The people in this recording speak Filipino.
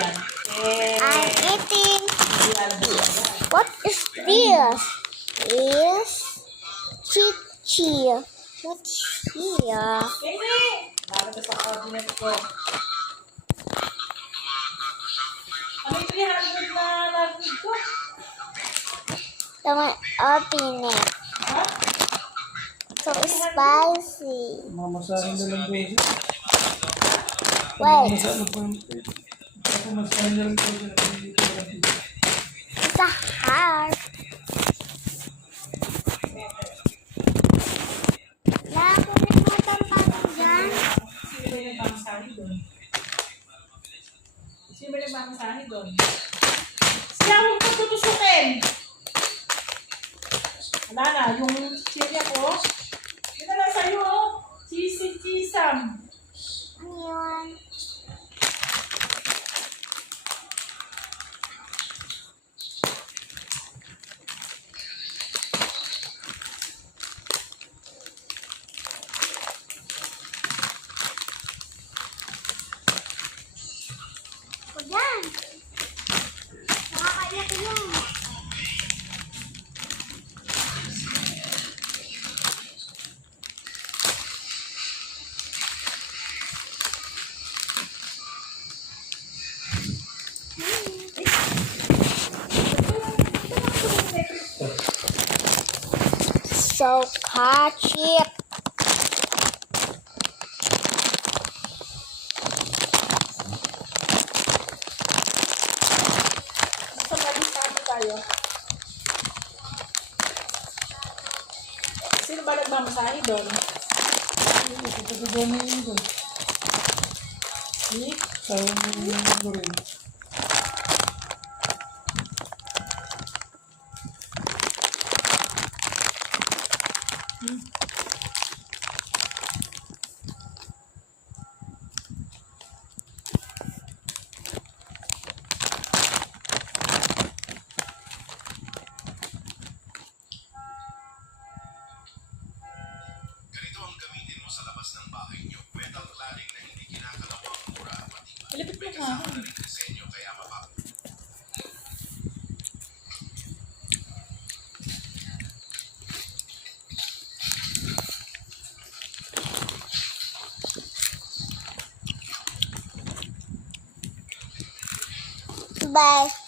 dyan. I'm eating. What is this? Is chichi. What's here? Hindi! Bakit sa cabinet ko? Ano yung 300 na narinig ko? Someone open it. Ha? So spicy. Mamasahin na lang po. Wait, Mamasahin na lang po. it's a heart. Nakakalimutan pa rin dyan. Sino ba yung nagmamasahe doon? Sino ba yung nagmamasahe doon? Siya, huwag mo tutusukin! Wala na, yung sirya ko. Yun na lang sa'yo, oh. Chisam. Ano yun? O yan. Nakakaiyak yun. So catchy. Basta mag-discount tayo. Sino ba nagmamasahe doon? Pagkagano yun doon. Si? Sayang mo rin. Ganito ang gamitin mo sa labas ng bahay niyo. Metal cladding na hindi kinakalawang mura at matibay. Malapit May na kasama nga. na rin disenyo kaya mapapagod. Bye.